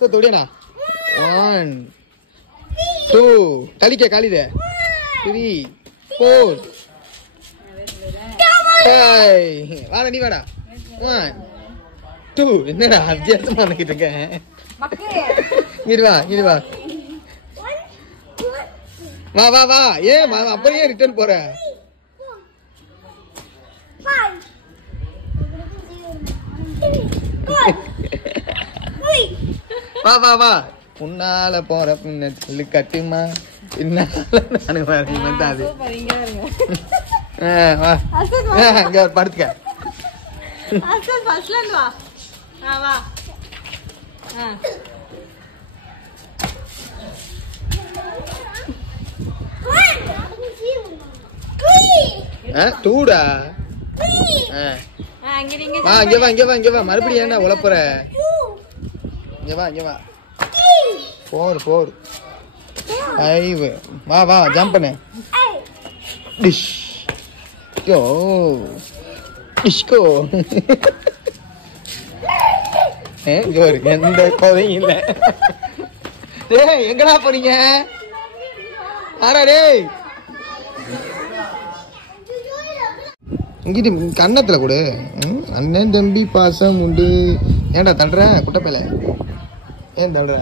தொடியண்ணா 1 2 கலிக்க காலித 3 4 5 வாடா நீ வாடா 1 2 என்னடா வித்தியாசமா நிக்கிட்டு இருக்க இங்க வா வா வா வா ஏன் அப்படியே ரிட்டர்ன் போற வா வா வா உன்னால போற பின்ன சொல்லு கட்டுமா பின்னால நானு வரேன் அது வா இங்க படுத்துக்க அசல் ஃபர்ஸ்ட்ல இருந்து வா வா டூடா இங்க வா மறுபடியும் ஏன்டா உழப்புற இங்க வா 4 5 வா ஜம்ப் பண்ணு டிஷ் கோ டிஷ்கோ ஜோர் எந்த கோதையும் இல்ல டேய் எங்கடா போறீங்க ஆடா டேய் இங்கிட்டு கன்னத்துல கொடு அண்ணன் தம்பி பாசம் உண்டு ஏன்டா தள்ளுற குட்டப்பையில ஏன் தள்ளுற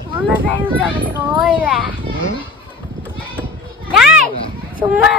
சும்மா